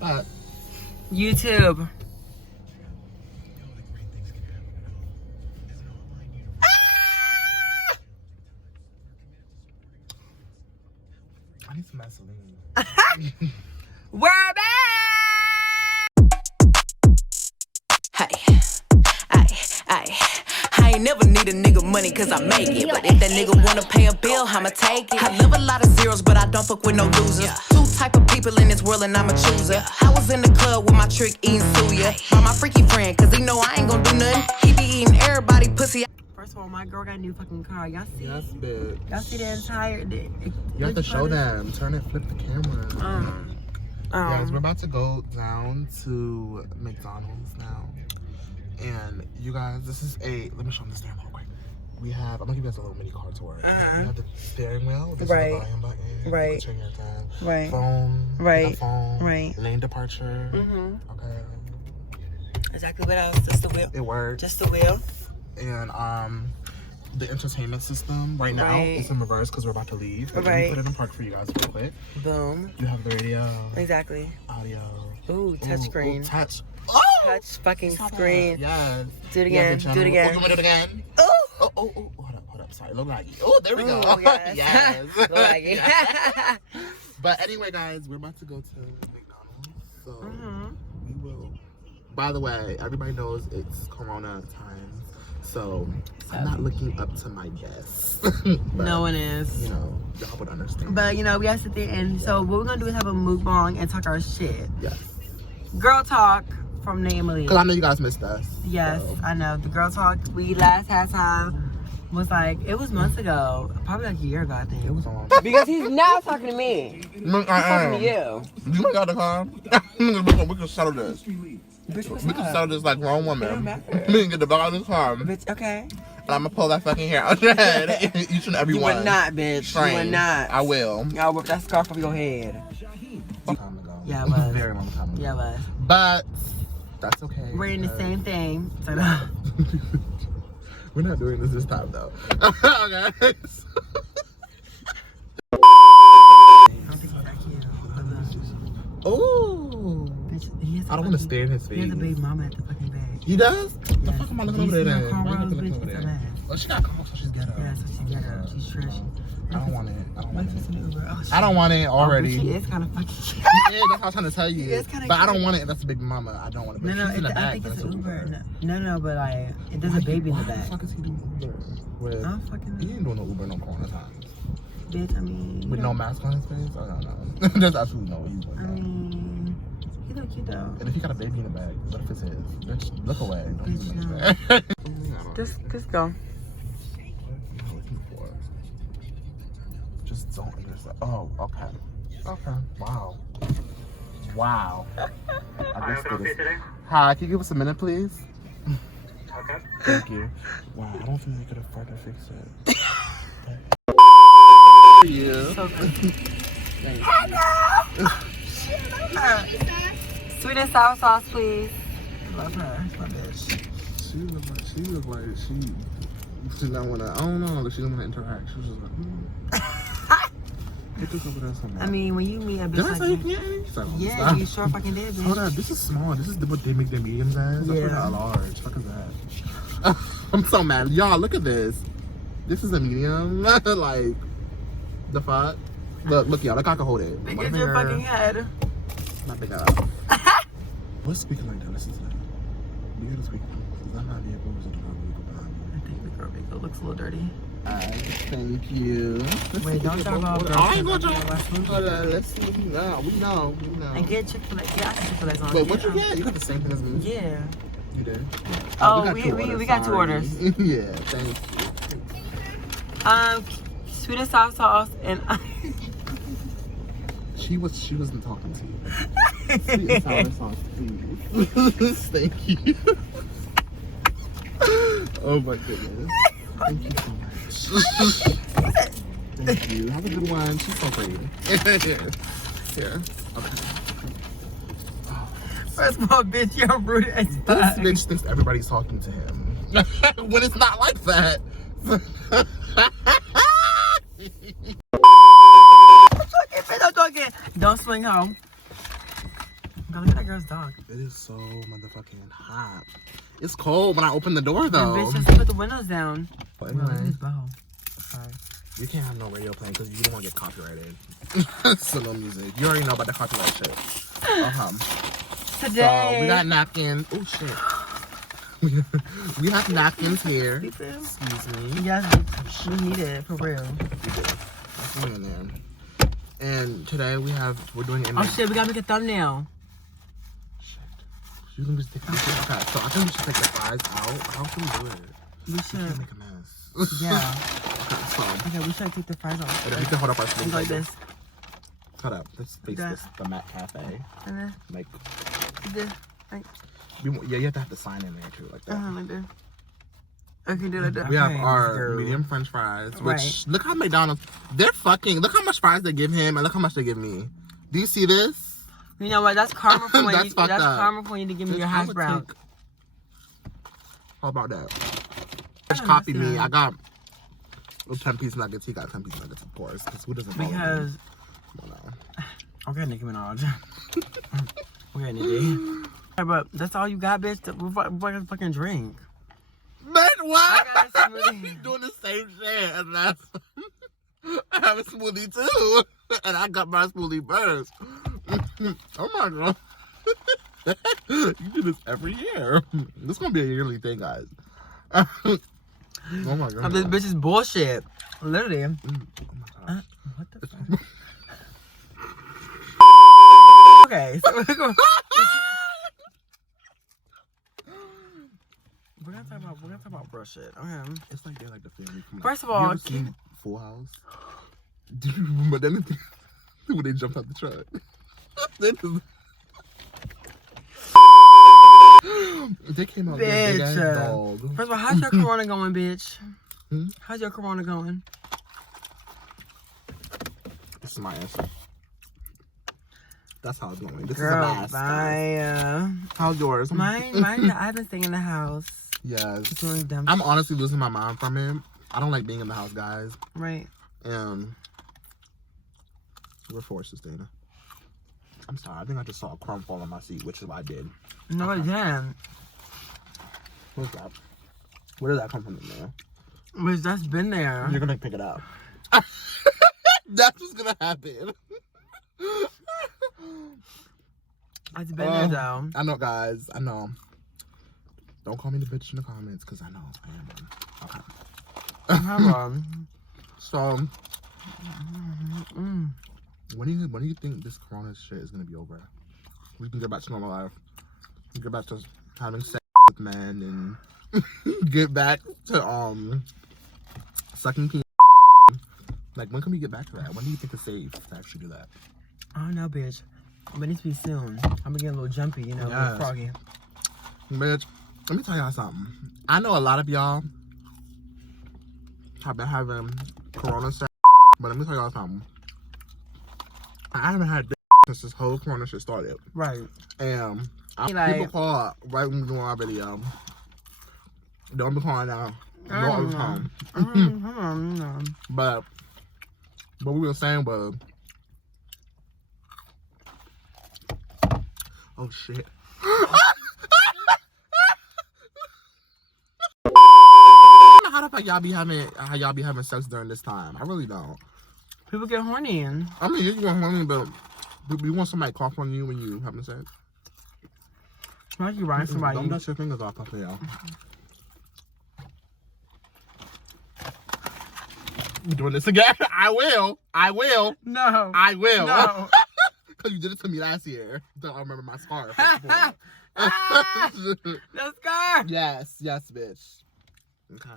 But YouTube. I need some Vaseline. We're back! I ain't never need a nigga money cause I make it. But if that nigga wanna pay a bill, I'ma take it. I live a lot of zeros, but I don't fuck with no losers. Two type of people in this world and I'm a chooser. I was in the club with my trick eating suya. By my freaky friend, cause he know I ain't gon' do nothing. He be eating everybody pussy. First of all, my girl got a new fucking car. Y'all see? Yes, bitch. Y'all see the entire... You have to show them. Turn it, flip the camera. Guys, we're about to go down to McDonald's now. And you guys, this is a... Let me show them the steering wheel real quick. We have... I'm gonna give you guys a little mini car tour. We have the steering wheel. This is the volume button. Right. Turn your thing. Right. Phone. Right. Phone. Right. Lane departure. Okay. Exactly what else? Just the wheel. It works. Just the wheel. And the entertainment system right now is in reverse because we're about to leave. But let me put it in park for you guys real quick. Boom. You have the radio. Exactly. Audio. Ooh, touch screen. Touch. Touch fucking screen. Yes. Do it again. Do it again. Oh, you want to do it again? Oh. Oh. Hold up. Sorry. Look like you. Oh, there we go. Yes. Yes. Look like it. But anyway, guys, we're about to go to McDonald's. So we will. By the way, everybody knows it's Corona times. So I'm not looking up to my best. No one is. You know, y'all would understand. But you know, we gotta sit there and so what we're gonna do is have a mukbang and talk our shit. Yes. Girl talk from Malik. Because I know you guys missed us. Yes, so. I know. The girl talk we last had time was like, it was months ago. Probably like a year ago, I think. It was a long time. Because he's now talking to me. He's talking to you. You got the car? we can settle this. Bitch, what's We can up? settle this like grown woman. It We can get the fuck out of this car. Bitch, okay. And I'm gonna pull that fucking hair out your head. Each and every You one. would not, bitch. Train. You would not. I will. I'll whip that scarf off your head. Time ago. Yeah, it was. Very long time ago. Yeah, it was. But that's okay. We're in the same thing. So We're not doing this time though. Okay. Oh. I don't want to stare in his face. He has a big mama at the fucking bag. He does? What the Yes. fuck am I looking over there then? Why you Cornrows, looking bitch, over it's a there? mess. Oh, she got calls, so she's ghetto. Yeah, so she get her. She's trashy. I don't want it. I don't want it. Oh, I don't want it already. She is kind of fucking. Yeah, that's what I was trying to tell you. It's kinda But I cute. don't want it. That's a big mama. I don't want it. No, She's in the I back, think but it's that's an a Uber. No, but like, there's a baby in the Why back. the fuck is he doing Uber? With, I don't fucking he know. ain't doing no Uber no corona times. Bitch, I mean. With no mask on his face? I don't know. There's absolutely no way he's doing I that. mean, he look cute though. And if he got a baby in the bag, what if it's his? Bitch, look away. Don't Bitch, even no. mention that. Just go. Just don't understand. Oh, okay. Okay. Wow. Wow. I guess it is. Hi, can you give us a minute, please? Okay. Thank you. Wow, I don't think they could have further fixed it. Yeah. So good. Sweet and sour sauce, please. Love her. My bitch. She looked like she didn't want to, I don't know, she didn't want to interact. She was just like, Get this over there somewhere. I mean, when you meet a bitch Did I like say you that- can't? Stop. Yeah, Stop. you sure fucking did, bitch. Hold up, this is small. This is what they make their mediums as. That's Yeah. not large. Fuck is that? I'm so mad. Y'all, look at this. This is a medium. Like, the fuck? Look, y'all, look, I can hold it. Big One as your finger. fucking head. Not big up. What's speaking like that? Listen to that. Do you hear the speaker? Is that my vehicle or is it the vehicle behind me? I think the girl vehicle looks a little dirty. Thank you. Wait, don't talk about girls. I ain't gonna talk. Hold Hold on, let's see. No, we know. And get Chick-fil-A. Yeah, I got Chick-fil-A on. Wait, what you get? You got the same thing as me. Yeah. You did? Oh, we we got two orders. Yeah, thank you. Sweet and sour sauce and She wasn't talking to you. Sweet and sour sauce, please. Thank you. Oh my goodness. Thank you so much. Thank you. Have a good one. She's so pretty. Here. Okay. First of all, bitch, you're rude as This fuck. bitch thinks everybody's talking to him. When it's not like that. I'm talking. Don't swing home. God, look at that girl's dog. It is so motherfucking hot. It's cold when I open the door though. Yeah, bitch, just put the windows down. But No, anyway, his bow. Sorry. you can't have no radio playing because you don't want to get copyrighted. So no music. You already know about the copyright shit. Today. So we got napkins. Oh shit. We have napkins here. Excuse me. Yes, we need it for real. In there. And today we're doing Oh shit, we gotta make a thumbnail. Shit. You can just take this. Okay, so I think we should take the fries out. How should we do it? We We can't should. make a mess. Yeah. Okay, so Okay, we should take the fries off. we can hold up our sleeves Like this. Cut up. Let's face That. this. The Mac Cafe. And then Like, this. Like, yeah, you have to have the sign in there too, like that. like this. Okay, do like that. We have Okay, our girl. medium French fries, which Right. look how McDonald's look how much fries they give him and look how much they give me. Do you see this? You know what? That's karma for when That's you. fucked That's up. karma for when you to give me your I hash would brown. take- How about that? I Just copy me. understand. I got 10-piece nuggets. He got 10-piece nuggets, of course. Because who doesn't follow me? Because No. okay, Nicki Minaj. Okay, Nicki. Hey, but that's all you got, bitch. We're gonna fucking drink. Man, what? I got a smoothie. He's doing the same shit as last. I have a smoothie too, and I got my smoothie first. Oh my god! You do this every year. This is gonna be a yearly thing, guys. Oh my god! This bitch is bullshit. Literally. Oh my gosh. What the fuck? Okay, so we're gonna talk about bro shit. Okay. It's like they're like the family. From, First of you all, ever seen Full House? Do you remember that when they jumped out the truck? They came out with a big ass Bitch. dog. First of all, how's your corona going, bitch? Hmm? How's your corona going? This is my answer. That's how it's going. This Girl, is a last. bye. How's yours? Mine. I've been staying in the house. Yes. Doing dumb I'm honestly losing my mind from it. I don't like being in the house, guys. right. And we're forced to stay in. I'm sorry. I think I just saw a crumb fall on my seat, which is what I did. No, I didn't. What's that? Where did that come from in there? Bitch, that's been there. You're gonna pick it up. That's what's gonna happen. It's been there though. I know, guys. I know. Don't call me the bitch in the comments, because I know I am one. Okay. So, when do you think this corona shit is gonna be over? We can get back to normal life. We can get back to having sex with men and get back to sucking penis. Like, when can we get back to that? When do you think it's safe to actually do that? I don't know, bitch. But it needs to be soon. I'm getting a little jumpy, you know, a Yes. little froggy. Bitch, let me tell y'all something. I know a lot of y'all have been having corona sex, but let me tell y'all something. I haven't had dick since this whole corona shit started. Right. And Like- people call right when we doing our video. Don't be calling now. No other time. But what we were saying was, oh shit. How the fuck y'all be having sex during this time? I really don't. People get horny. I mean, you want horny, but you want somebody cough on you when you having sex? Like you riding somebody. Don't dust your fingers off of y'all. You doing this again? I will. No. I will. No. Because you did it to me last year. Don't I remember my scarf. The scar. Yes, bitch. Okay.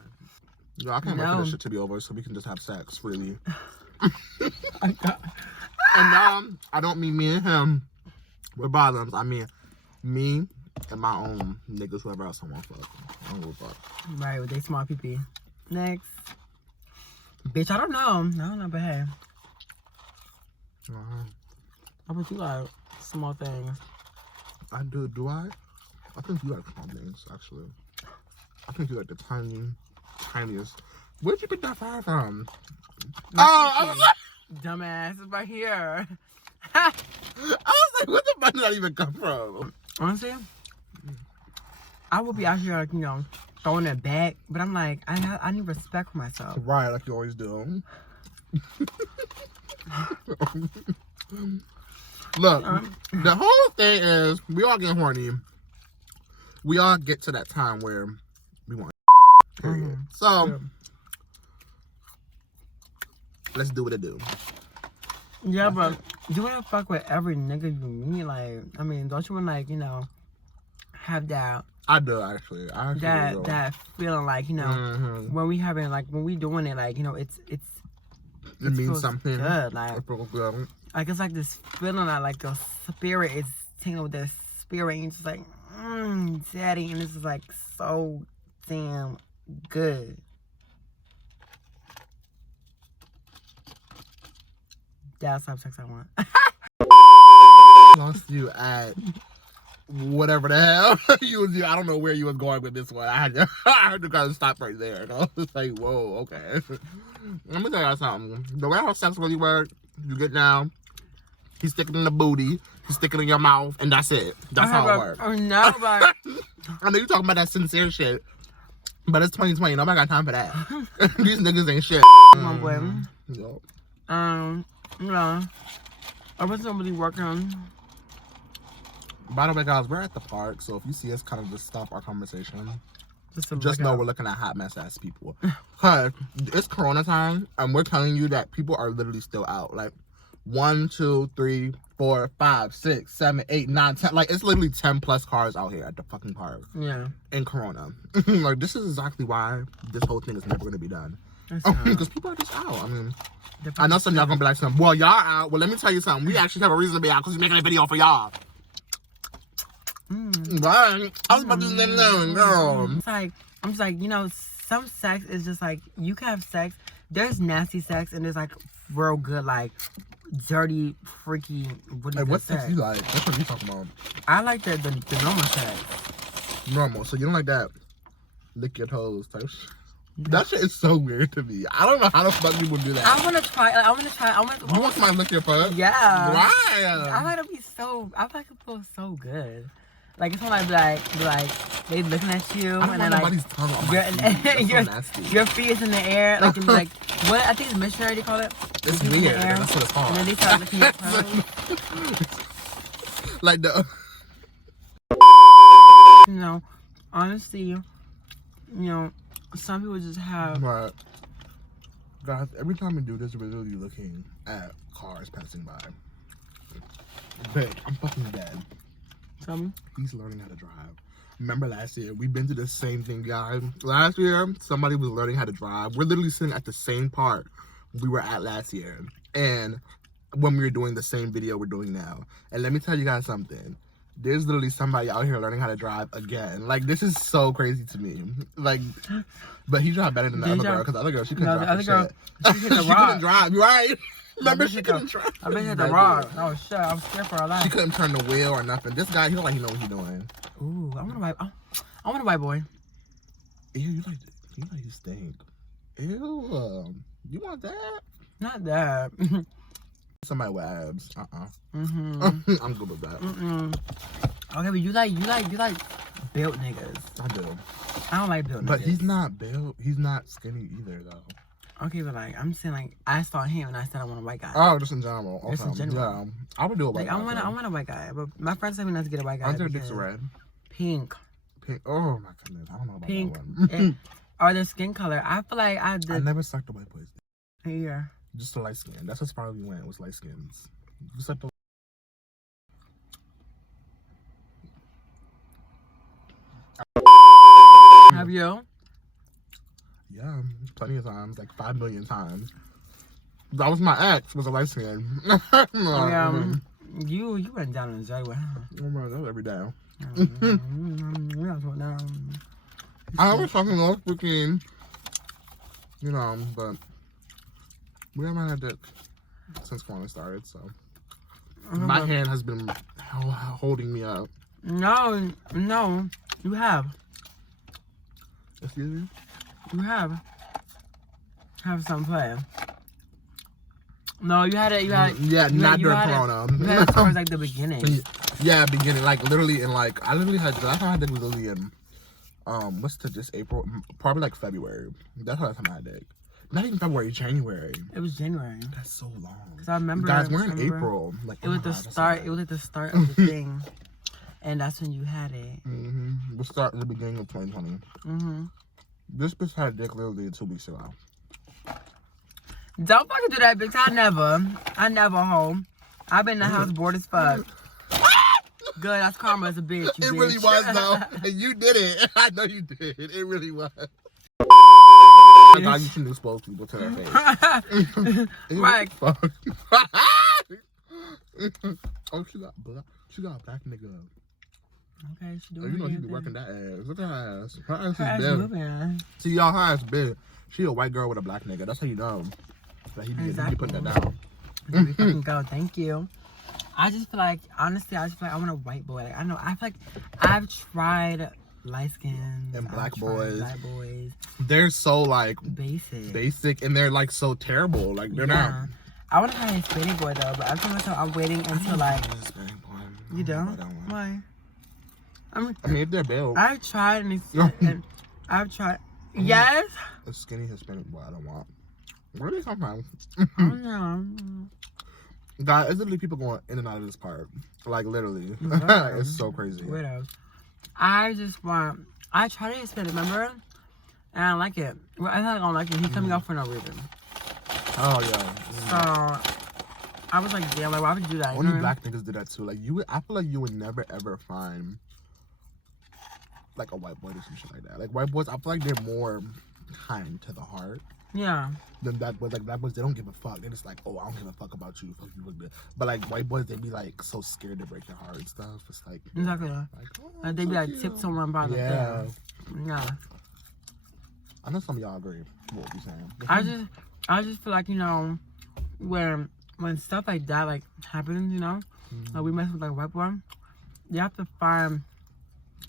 Yo, I can't wait for this shit to be over so we can just have sex freely. And I don't mean me and him with bottoms. I mean me and my own niggas, whoever else I want to fuck. I don't give a fuck. Right, with they small pee-pee. Next. Bitch, I don't know, but hey. How about you like small things? I do I? I think you like small things, actually. I think you like the tiniest. Where'd you get that fire from? Oh, I was like, Dumbass, it's right here. I was Where the fuck did that even come from? Honestly, I would be out here, like, you know, throwing it back, but I'm like, I need respect for myself. Right, like you always do. Look, the whole thing is we all get horny. We all get to that time where we want period. So let's do what it do. Yeah, but you wanna fuck with every nigga you meet? Like, I mean, don't you wanna, like, you know, have that? I do actually. That feeling, like, you know, when we having, like, when we doing it, like, you know, it means something good. Like it's like this feeling like your spirit is tingling with this spirit, and you're just like, daddy, and this is like so damn good. That's the type of sex I want. Lost you at whatever the hell you was. I don't know where you was going with this one. I had to kind of stop right there. I was like, whoa, okay. Let me tell y'all something. The way how sex really works, you get down, he's sticking in the booty, he's sticking in your mouth, and that's it. That's how it works. Oh no, but I know you talking about that sincere shit, but it's 2020. Nobody got time for that. These niggas ain't shit. Come on, boy. Yo. Yeah. I wasn't really working. By the way, guys, we're at the park, so if you see us kind of just stop our conversation, just know we're looking at hot mess ass people. Cause it's Corona time, and we're telling you that people are literally still out. Like 1, 2, 3, 4, 5, 6, 7, 8, 9, 10. Like it's literally 10 plus cars out here at the fucking park. Yeah. In Corona. Like this is exactly why this whole thing is never gonna be done. Because people are just out. I mean, I know some y'all gonna be like, well, y'all out. Well, let me tell you something. We actually have a reason to be out because we're making a video for y'all. Right. I was about to say no, girl. It's like, I'm just like, you know, some sex is just like, you can have sex. There's nasty sex and there's like real good, like dirty, freaky. What sex you like? That's what you talking about. I like the normal sex. Normal. So you don't like that lick your toes type shit? That shit is so weird to me. I don't know how the fuck people do that. I want to try. You want somebody to lick your foot? Yeah. Why? I want to be so. I like it feel so good. Like it's when I be like they looking at you and then like your feet is in the air, like and be like what I think it's missionary they call it. It's weird. That's what it's called. And then they start licking your toes. Like the. You know, honestly, you know, some people just have. Right. Guys, every time we do this, we're literally looking at cars passing by. Bitch, I'm fucking dead. Tell me. He's learning how to drive. Remember last year? We've been to the same thing, guys. Last year, somebody was learning how to drive. We're literally sitting at the same park we were at last year. And when we were doing the same video we're doing now. And let me tell you guys something. There's literally somebody out here learning how to drive again. Like, this is so crazy to me. Like, but he drive better than the other girl. Because the other girl, she couldn't drive. The other girl, she hit the she rock. couldn't drive. You right? Remember, she couldn't drive. I bet hit the rock. Oh, shit. I'm scared for her life. She couldn't turn the wheel or nothing. This guy, he look like he know what he's doing. Ooh, I want a white boy. Ew, you like you stink. Ew, you want that? Not that. Somebody with abs. Mm-hmm. I'm good with that. Okay, but you like built niggas. I do. I don't like built niggas. But he's not built. He's not skinny either, though. Okay, but like I'm saying, like I saw him and I said I want a white guy. Oh, just in general. Okay. Just in general. Yeah, I would do a white guy. I want a white guy, but my friends tell me not to get a white guy. Are their dicks red? Pink. Pink. Oh my goodness, I don't know about pink. that one. Or their skin color. I feel like I never sucked a white boy's dick. Yeah. Just a light skin. That's as far as we went. Was light skins. You sucked a. Have you? Yeah, plenty of times, like 5 million times. That was my ex. Was a light skin. You went down in the jet with her. Oh my God, every day. I was talking all freaking, you know, but we haven't had dick since Corona started, so my hand has been holding me up. No, you have. Excuse me? You have some play. No, you had it. Yeah, not during Corona. You had it towards like the beginning. Yeah, beginning. Like literally in like I literally had the last time I had dick was literally in what's this April? Probably like February. That's the last time I had dick. Not even February, January. It was January. That's so long. Cause I remember. Guys, we're in April. Like it was the start. It was at the start of the thing, and that's when you had it. The start at the beginning of 2020. This bitch had dick literally 2 weeks ago. Don't fucking do that, bitch. I never home. I've been in the house bored as fuck. Good, that's karma as a bitch. It really was though, and you did it. I know you did. It really was. I got you some expose people to their face. Right. Oh, she got a black nigga. Okay, she doing. Oh, you know she be working that ass. Look at her ass. Her ass her is ass big. moving. See, y'all, her ass big. She a white girl with a black nigga. That's how you know. That he be putting that down. Fucking go. Thank you. I just feel like, honestly, I want a white boy. Like, I know. I feel like I've tried light skins and black boys. Black boys. They're so like basic, and they're like so terrible. Like they're not. I want to try a Hispanic boy though, but I'm waiting until like. Hispanic boy. You don't? Why? I mean, if they're built. I've tried and I've tried. Yes. A skinny Hispanic boy, I don't want. Where do they come from? I don't know. God, it's literally people going in and out of this part. Like literally, it's so crazy. Weirdos. I just want. I tried to Hispanic, remember? And I don't like it. Well, I don't like it. He's coming out for no reason. Oh yeah. So I was like, damn, like why would you do that? Only black niggas do that too. Like I feel like you would never ever find like a white boy or some shit like that. Like white boys, I feel like they're more kind to the heart. Yeah. Then black boys, they don't give a fuck. They're just like, oh, I don't give a fuck about you. Fuck you. But like white boys, they be like so scared to break your heart and stuff. It's like exactly. Like, oh, like they be like tiptoeing by the yeah. Yeah. I know some of y'all agree with what you're saying. I just feel like, you know, when stuff like that like happens, you know, like we mess with like white boy, you have to find.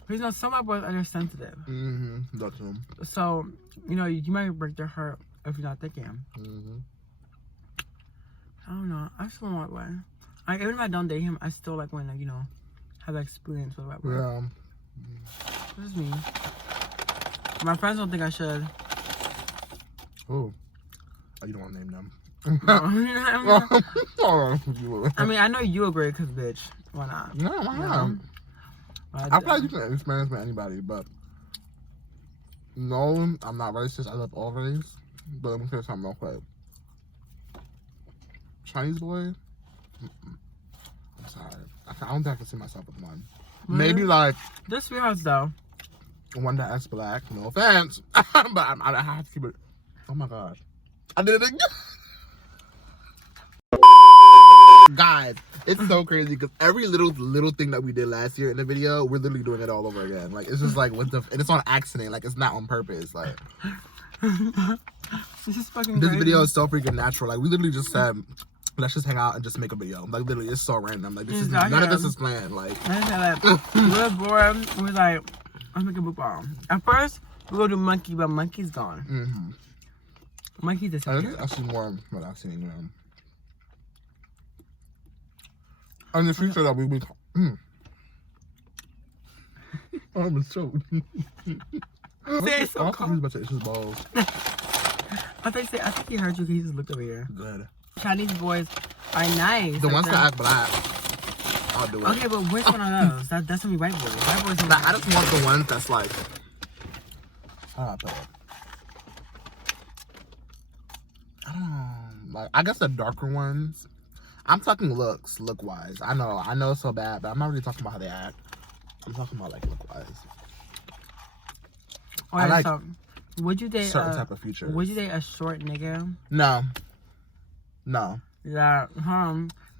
Because, you know, some white boys are sensitive. That's them. So, you know, you might break their heart if you're not thinking. I don't know. I still want white boy. Like, even if I don't date him, I still like when, like, you know, have experience with white boy. Yeah. This is me. My friends don't think I should. Oh, you don't want to name them. I mean, I know you agree, because, bitch, why not? No, why not? I feel like you can experience with anybody, but no, I'm not racist. I love all race. But let me tell you something real quick. Chinese boy, I'm sorry. I don't think I can see myself with one. Maybe like this sweethearts though. One that acts black. No offense, but I have to keep it. Oh my gosh, I did it again. Guys, it's so crazy because every little thing that we did last year in the video, we're literally doing it all over again. Like it's just like and it's on accident. Like it's not on purpose. Like this is fucking this crazy. video is so freaking natural. Like we literally just said, let's just hang out and just make a video. Like literally, it's so random. Like this is none of this is planned. Like we're bored. We're like, let's make a book ball. At first, we're gonna do monkey, but monkey's gone. Monkey disappeared. I see more what I've seen. You know. In the future that we would I'm choked. Say so cold. About to itch his balls. I think he heard you. He just looked over here. Good. Chinese boys are nice. The ones that act black, I'll do it. Okay, but which one are those? That's gonna be white boys. White boys. I just want the ones that's like. I don't know. Like I guess the darker ones. I'm talking look-wise. I know it's so bad, but I'm not really talking about how they act. I'm talking about like look-wise. I like so, would you date certain type of features. Would you date a short nigga? No.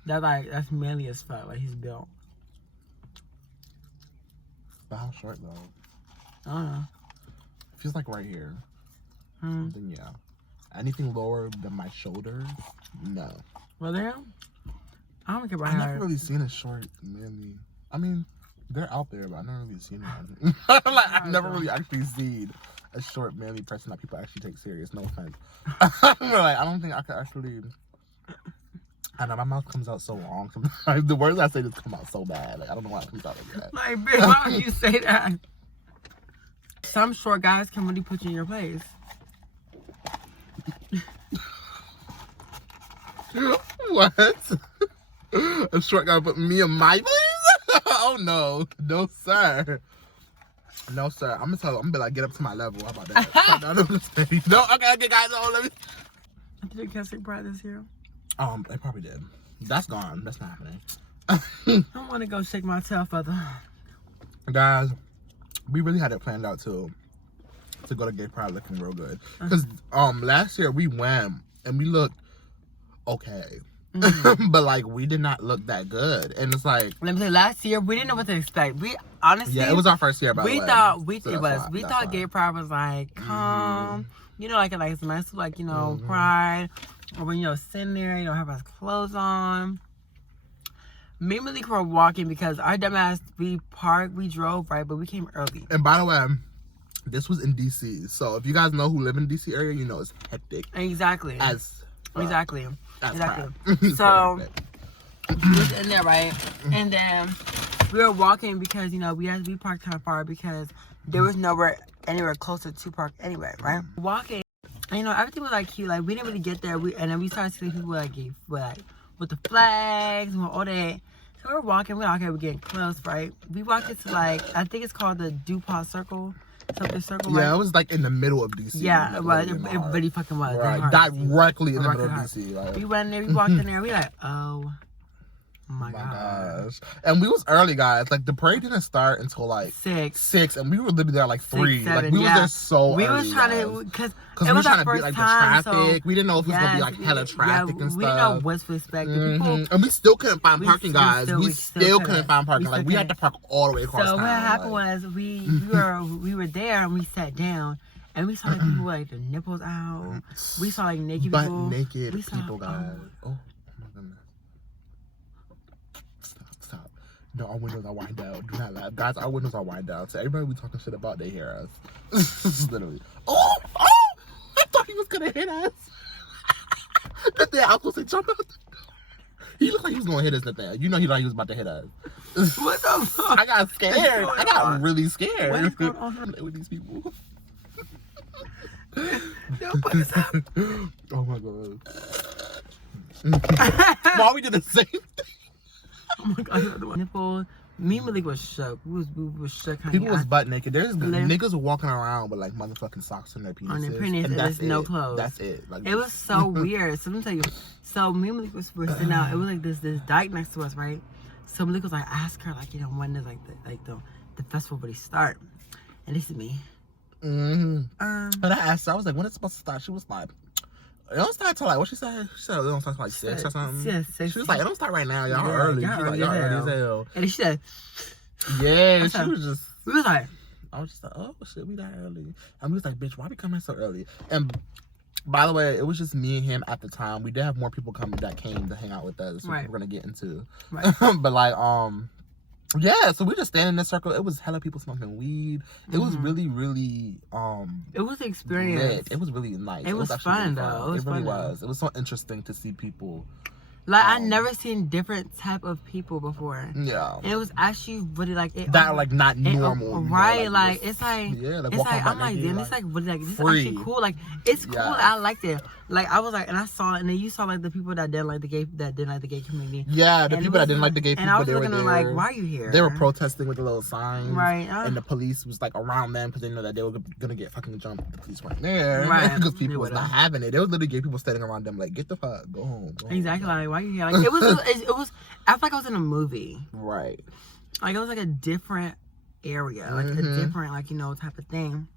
That's manly as fuck. Like he's built. But how short though? I don't know. Feels like right here. Then yeah. Anything lower than my shoulders, no. Well, damn. I don't care about I've never really seen a short manly. I mean, they're out there, but I've never really seen one. Like, I've never really actually seen a short manly person that people actually take serious. No offense. Like, I don't think I could actually I know my mouth comes out so wrong. Sometimes the words I say just come out so bad. Like I don't know why it comes out like that. Like, bitch, why would you say that? Some short guys can really put you in your place. What? A short guy put me in my place? Oh no, no sir. No sir. I'm gonna tell him. I'm gonna be like, get up to my level. How about that? No, okay, guys. Oh, let me. Did they cancel Pride this year? They probably did. That's gone. That's not happening. I want to go shake my tail feather. Guys, we really had it planned out too to go to Gay Pride looking real good. Because last year we went and we looked okay. But like we did not look that good. And it's like, let me say, last year we didn't know what to expect. We honestly, yeah, it was our first year. By the way. We thought Gay Pride was like calm, you know, like it's nice to like, you know, Pride, or when, you know, sitting there, you know, have our clothes on. Me and Malik were walking because our dumbass, we drove, right, but we came early. And by the way, this was in DC, so if you guys know who live in DC area, you know it's hectic. Exactly. Exactly. So we was in there, right? And then we were walking because, you know, we parked kind of far because there was anywhere closer to park anyway, right? Walking, and, you know, everything was like cute. Like we didn't really get there. And then we started seeing people like with the flags and all that. So we're walking. We're getting close, right? We walked into like, I think it's called the DuPont Circle. Something circle. Yeah, right? It was like in the middle of DC. Yeah, it was. It really fucking was. Right, directly in the middle of DC. Like. We went in there. We walked in there. We like, oh my gosh. And we was early, guys. Like the parade didn't start until like 6, and we were literally there like 3. 6, 7, like we was there so we early. Was trying to because we were trying to beat like the traffic. So, we didn't know if it was gonna be like hella traffic and stuff. We didn't know what's to expect. People, and we still couldn't find parking, guys. We still couldn't find parking. Like we had to park all the way across town. So what happened was we were there and we sat down. And we saw like people with like their nipples out. We saw like naked people. Naked people, guys. Oh my goodness. Stop. No, our windows are wide down. Do not laugh. Guys, our windows are wide down. So everybody we talking shit about, they hear us. Literally. Oh! I thought he was gonna hit us. Nathaniel, I was supposed to jump out the door. He looked like he was gonna hit us, Nathaniel. You know he thought he was about to hit us. What the fuck? I got scared. I got really scared. What is going on with these people? Oh my god. Why we did the same thing? Oh my god, nipple. Me and Malik was shook. We was shook. Honey. People was butt naked. There's niggas walking around with like motherfucking socks on their penises. On their penis, and there's no clothes. That's it. Like, it was so weird. So let me tell you. So me and Malik were sitting out. It was like this dyke next to us, right? So Malik was like, ask her like, you know, when does the festival really start? And this is me. But I asked her, I was like, when it's supposed to start? She was like, it don't start till like, what she said? She said it don't start till like 6 or something. Yeah, 6. She was like, it don't start right now. Y'all early. Y'all early as hell. And she said, yeah, she was just. We was like, I was just like, oh shit, we that early. And we was like, bitch, why we coming so early? And by the way, it was just me and him at the time. We did have more people coming that came to hang out with us, which we're gonna get into. Right. But like, yeah, so we just standing in a circle. It was hella people smoking weed. It was really, really it was an experience. Lit. It was really nice. It was fun though. It really was. It was so interesting to see people. Like I never seen different type of people before. Yeah. And it was actually really like it, that like not normal. Right, like it's like it's like I'm like, damn, it's like really like this is actually cool. Like it's cool. I liked it. Like I was like, and I saw it, and then you saw like the people that didn't like the gay community. Yeah, the people that didn't like the gay people. And I was they looking were at there. like, why are you here? They were protesting with the little signs, right? And the police was like around them because they know that they were gonna get fucking jumped. The police weren't there, right? Because people was not having it. There was literally gay people standing around them like, get the fuck, go home. Exactly. Like, why are you here? Like it was. It was. I felt like I was in a movie. Right. Like it was like a different area, like a different, like, you know, type of thing.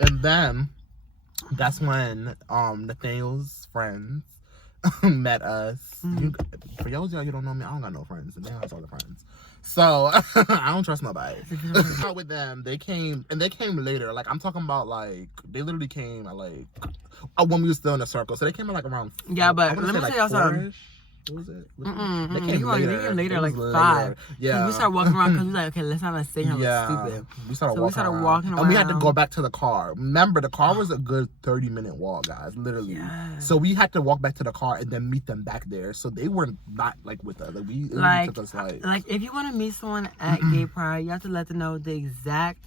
And then that's when Nathaniel's friends met us. For y'all you don't know me, I don't got no friends, and they have all the friends. So I don't trust nobody. With them, they came later. Like I'm talking about, like they literally came at like when we were still in the circle. So they came at like around. Yeah, but let me tell y'all something. What was it? They came later, like 5. Yeah. We started walking around because we was like, okay, let's not stay here stupid. We started walking around. And we had to go back to the car. Remember, the car was a good 30-minute walk, guys, literally. Yes. So we had to walk back to the car and then meet them back there. So they were not like with us. Like, took us, like if you want to meet someone at Gay Pride, you have to let them know the exact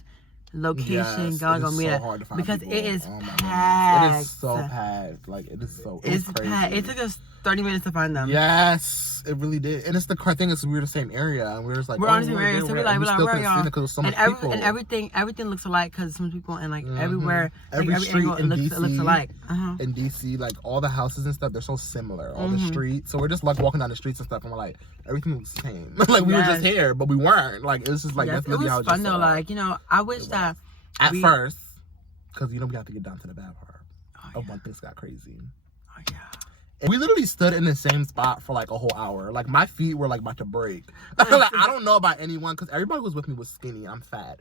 location y'all gonna meet at, because people. It is packed. It is so packed. Like it's crazy. Packed. It took us 30 minutes to find them. Yes, it really did. And it's the thing is, we were the same area, and we were just like, we're on the same area, so we're like, where are y'all? Because so much people. And everything looks alike because so many people, and like everywhere, every street angle, in it DC, looks alike. In DC, like all the houses and stuff, they're so similar. All the streets, so we're just like walking down the streets and stuff, and we're like, everything looks the same. Like we were just here, but we weren't. Like it was just like that's really how it was fun though. Like I wish that at first, because we have to get down to the bad part of when things got crazy. Oh yeah. And we literally stood in the same spot for like a whole hour. Like my feet were like about to break. Like I don't know about anyone because everybody who was with me was skinny. I'm fat.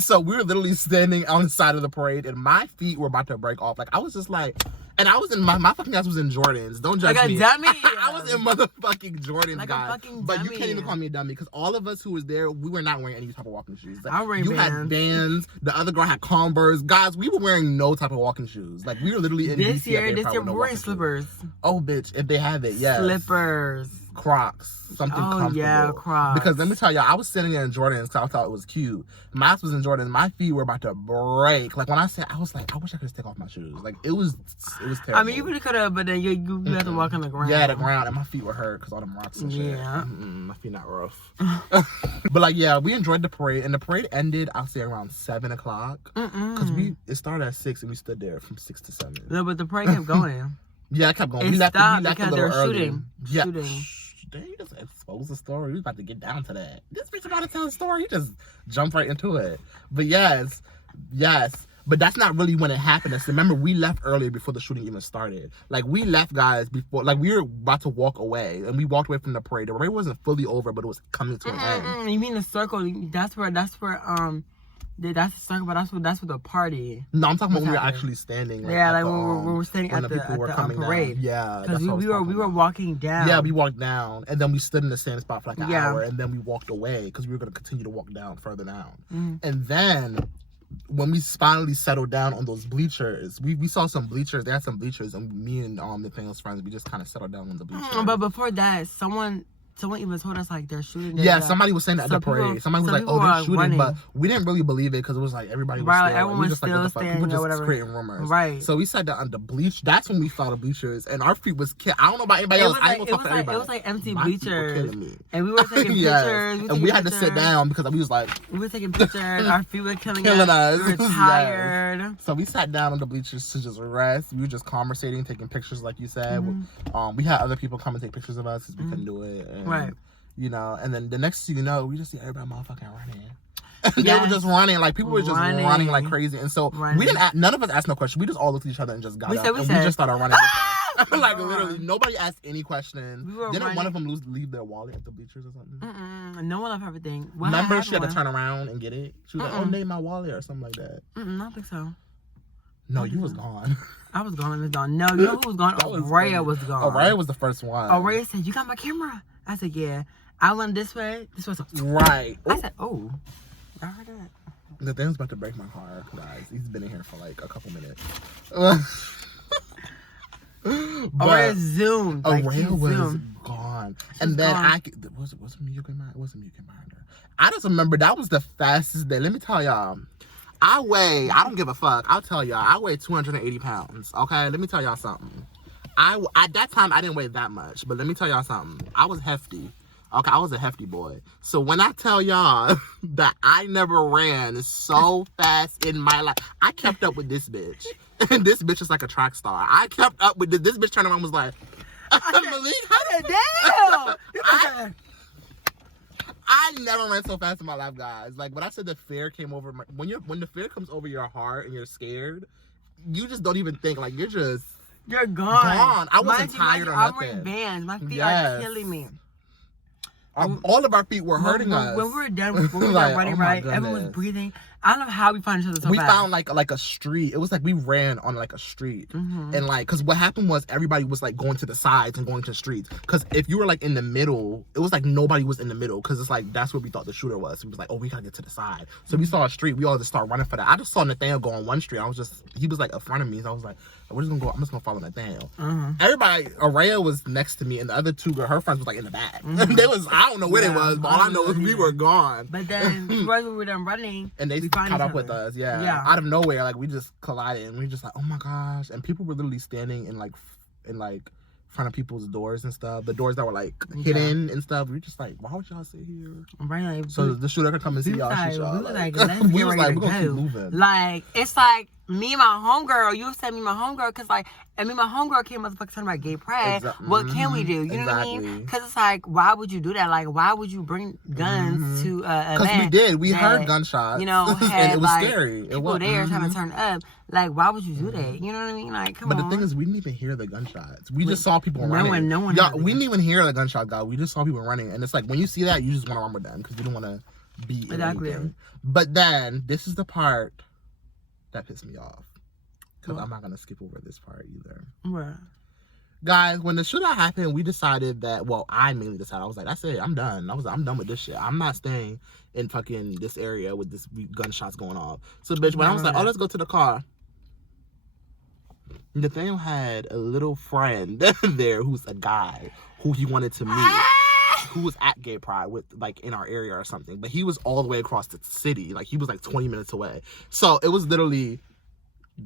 So we were literally standing on the side of the parade and my feet were about to break off. Like I was just like, and I was in my fucking ass was in Jordans. Don't judge me. Dummy. I was in motherfucking Jordans, like guys. But you can't even call me a dummy because all of us who was there, we were not wearing any type of walking shoes. Like, I was wearing you had Vans. The other girl had Converse. Guys, we were wearing no type of walking shoes. Like we were literally in this DC year we're wearing slippers. Oh, bitch, if they have it, yes. Slippers. Crocs, something comfortable. Yeah, Crocs. Because let me tell y'all, I was sitting there in Jordans because I thought it was cute. My ass was in Jordans. My feet were about to break. Like when I said, I was like, I wish I could just take off my shoes. Like it was terrible. I mean, you really could have, but then you had to walk on the ground. Yeah, the ground, and my feet were hurt because all them rocks and shit. Yeah, my feet not rough. But like, yeah, we enjoyed the parade, and the parade ended, I'll say, around 7 o'clock. Because it started at 6, and we stood there from 6 to 7. No, but the parade kept going. Yeah, it kept going. We left because they were shooting. Yeah. Dang, you just exposed the story. We about to get down to that. This bitch about to tell a story. You just jump right into it. But yes. But that's not really when it happened. Remember, we left earlier before the shooting even started. Like, we left, guys, before, like, we were about to walk away. And we walked away from the parade. The parade wasn't fully over, but it was coming to an end. You mean the circle? That's where that's the circle, but that's where the party. No, I'm talking about when we were actually standing. Like, yeah, like when we were standing at the parade. Down. Yeah, because we were walking down. Yeah, we walked down, and then we stood in the same spot for like an hour, and then we walked away because we were going to continue to walk down further down. And then when we finally settled down on those bleachers, we saw some bleachers. They had some bleachers, and me and Nathaniel's friends, we just kind of settled down on the bleachers. But before that, someone even told us like they're shooting. Yeah, somebody was saying that at the parade. Somebody was like, "Oh, they're shooting," running. But we didn't really believe it because it was like everybody was right. Still, Everyone was just like, still "What the fuck?" People just creating rumors. Right. So we sat down on the bleach. That's when we saw the bleachers, and our feet was. I don't know about anybody else. I ain't gonna talk to everybody. It was like empty bleachers, me. and we were taking pictures. And we had to sit down because we was like, we were taking pictures. Our feet were killing us. We were tired. Yes. So we sat down on the bleachers to just rest. We were just conversating, taking pictures, like you said. We had other people come and take pictures of us because we couldn't do it. And, right. You know, and then the next thing you know, we just see everybody motherfucking running. They were just running, like people were just running like crazy, and so we didn't. None of us asked no question. We just all looked at each other and just got up, and we just started running. Like literally, nobody asked any questions. Didn't one of them leave their wallet at the bleachers or something? No one left everything. Remember, she had to turn around and get it. She was like, "Oh, name my wallet" or something like that. I don't think so. No, you was gone. I was gone. I was gone. No, you know who was gone? Araya was gone. Araya was the first one. Araya said, "You got my camera?" I said, "Yeah." I went this way. This was right. I said, "Oh, I heard that." Nathaniel's about to break my car, guys. He's been in here for like a couple minutes. Araya zoomed. Araya was gone, and then was it Malik behind her? I just remember that was the fastest day. Let me tell y'all. I don't give a fuck. I'll tell y'all. I weigh 280 pounds. Okay, let me tell y'all something. At that time I didn't weigh that much, but let me tell y'all something. I was hefty. Okay, I was a hefty boy. So when I tell y'all that I never ran so fast in my life, I kept up with this bitch. And this bitch is like a track star. I kept up with this bitch turned around and was like, Malik, damn! I never ran so fast in my life, guys. Like when I said the fear came over, when the fear comes over your heart and you're scared, you just don't even think. Like you're gone. I wasn't tired or nothing. I'm wearing Vans. My feet are killing me. All of our feet were hurting us. When we were done, when we were running, right, everyone was breathing. I don't know how we found each other so we fast. found like a street. It was like we ran on like a street, and like because what happened was everybody was like going to the sides and going to the streets. Because if you were like in the middle, it was like nobody was in the middle. Because it's like that's where we thought the shooter was. It was like, oh, we gotta get to the side. So we saw a street. We all just started running for that. I just saw Nathaniel go on one street. He was like in front of me. So I was like, we're just gonna go. I'm just gonna follow Nathaniel. Everybody, Araya was next to me, and the other two her friends was like in the back. They was I don't know where they was, but all I know is we were gone. But then right when we were done running, and they caught up with us. Yeah, out of nowhere, like we just collided, and we just like, oh my gosh! And people were literally standing in front of people's doors and stuff. The doors that were like hidden and stuff. We were just like, why would y'all sit here? Right, like, so the shooter could come and see y'all. We was like, let's get ready to go. Keep moving. Like it's like me and my homegirl. You said me and my homegirl because like, and me and my homegirl came motherfucking talking about gay pride. What can we do? You know what I mean? Because it's like, why would you do that? Like, why would you bring guns to a event? Because we did. We heard gunshots. You know, had, and it was like, scary. People there trying to turn up. Like, why would you do that? You know what I mean? Like, come on. But the thing is, we didn't even hear the gunshots. We just saw people running. No one. Yeah, we didn't even hear the gunshot, guys. We just saw people running, and it's like when you see that, you just want to run with them because you don't want to be in anything. But then this is the part that pissed me off because I'm not gonna skip over this part either. What? Guys, when the shootout happened, we decided that. Well, I mainly decided. I was like, that's it. I'm done. I'm done with this shit. I'm not staying in fucking this area with this gunshots going off. So, bitch, when I was like, oh, let's go to the car. Nathaniel had a little friend there who's a guy who he wanted to meet, who was at Gay Pride with like in our area or something, but he was all the way across the city. Like he was like 20 minutes away. So it was literally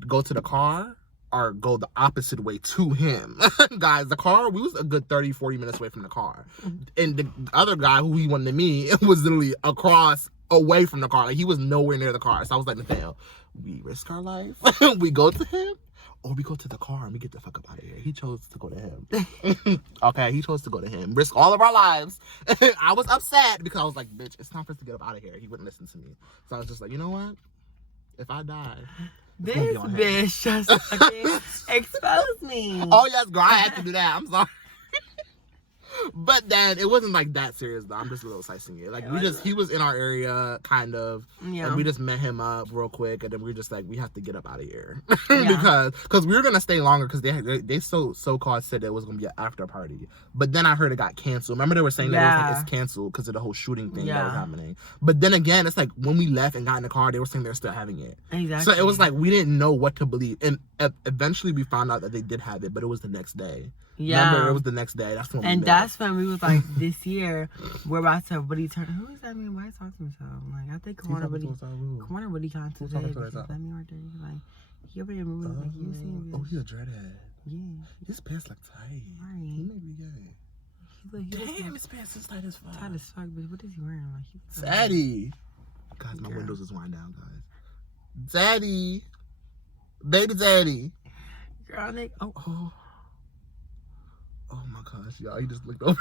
go to the car or go the opposite way to him. Guys, the car, we was a good 30, 40 minutes away from the car. And the other guy who he wanted to meet was literally across away from the car. Like he was nowhere near the car. So I was like, Nathaniel, we risk our life. We go to him. Or we go to the car and we get the fuck up out of here. He chose to go to him. Okay, he chose to go to him. Risk all of our lives. I was upset because I was like, bitch, it's time for us to get up out of here. He wouldn't listen to me. So I was just like, you know what? If I die, this bitch just fucking exposed me. Oh, yes, girl, I had to do that. I'm sorry. But then it wasn't like that serious though. I'm just a little slicing it. Like he was in our area kind of, and we just met him up real quick, and then we were just like, we have to get up out of here because we were gonna stay longer because they so-called said it was gonna be an after party, but then I heard it got canceled. Remember they were saying that it's canceled because of the whole shooting thing that was happening. But then again, it's like when we left and got in the car, they were saying they're still having it. Exactly. So it was like we didn't know what to believe, and eventually we found out that they did have it, but it was the next day. Yeah. Remember, it was the next day. That's when that's when we was like, this year, we're about to really turn. Who is that man? Why is talking to himself? Like, I think Corner really concentrated. That man right there. He's like, he over there moving. Like, you seen this? Oh, he's a dreadhead. Yeah. His pants look tight. Right. He may be gay. Damn, his pants is tight as fuck. Tight as fuck, but what is he wearing? Like, Zaddy. Guys, my windows is wind down, guys. Zaddy. Baby Zaddy. Girl, Nick. Oh my gosh, y'all, he just looked over.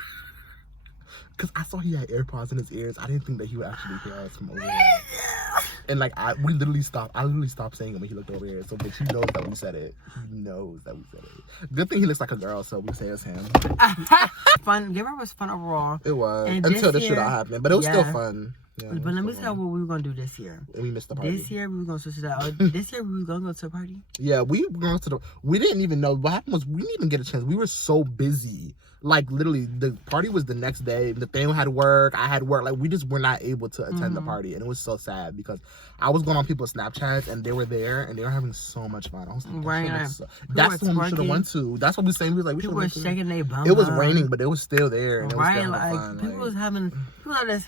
Because I saw he had AirPods in his ears. I didn't think that he would actually hear us from over here. And like, I literally stopped saying it when he looked over here. So bitch, he knows that we said it. He knows that we said it. Good thing he looks like a girl, so we say it's him. Fun. Game was fun overall. It was. And until the shootout happened. But it was still fun. Yeah, but let me tell you what we were going to do this year. And we missed the party. This year we were going to switch it out. This year we were going to go to a party. Yeah, we were going to the... We didn't even know. What happened was we didn't even get a chance. We were so busy. Like, literally, the party was the next day. Nathaniel had work. I had work. Like, we just were not able to attend the party. And it was so sad because I was going on people's Snapchats and they were there and they were having so much fun. I was like, that's the one we should have went to. That's what we were saying. We were like, we should have went to. People were shaking their bum. It was raining, but it was still there. And it was still fun. People was having... People had this...